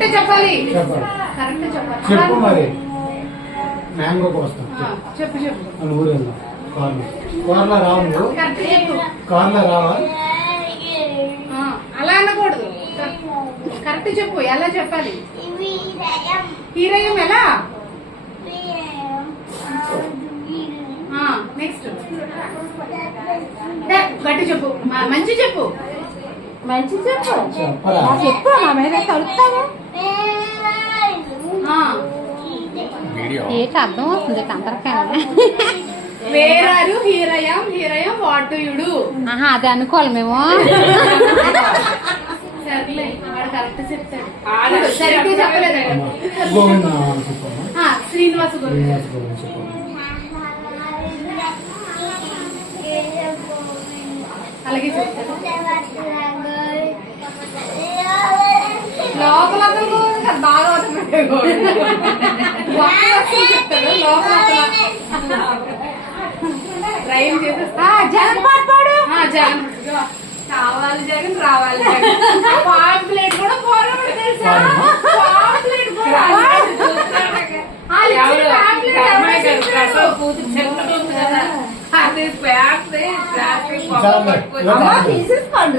Correct చెప్పాలి. Correct చెప్పాలి. చెప్పు మరి. మ్యాంగో కోస్తాం. చెప్పు చెప్పు. అని ఊరు వెళ్దాం. కార్లో రావు నువ్వు. కార్లో రావా? అలా అనకూడదు. కరెక్ట్ చెప్పు. ఎలా చెప్పాలి? హీరయం ఎలా? నెక్స్ట్ గట్టి చెప్పు. మంచి చెప్పు. మంచి చెప్పు. చెప్పు. నా మీద కలుపుతావు. ఏంటి అర్థం వస్తుంది కందరకాయ. వేరారు హీరయం. హీరయం వాట్ డు యు డు. అది అనుకోవాలి మేము. సర్లే వాడు కరెక్ట్ చెప్తాడు. సరిగ్గా చెప్పలేదు. శ్రీనివాస గురించి అలాగే చెప్తాడు. లోపల బాగా చెప్తాడు. లోపల ట్రైన్ చేసేస్తా. జగన్ పాట పాడు. జగన్ కావాలి జగన్ రావాలి జగన్. పాంప్లెట్ కూడా పోరాడు తెలుసా? పాంప్లెట్ కూడా తీసేసుకోండి.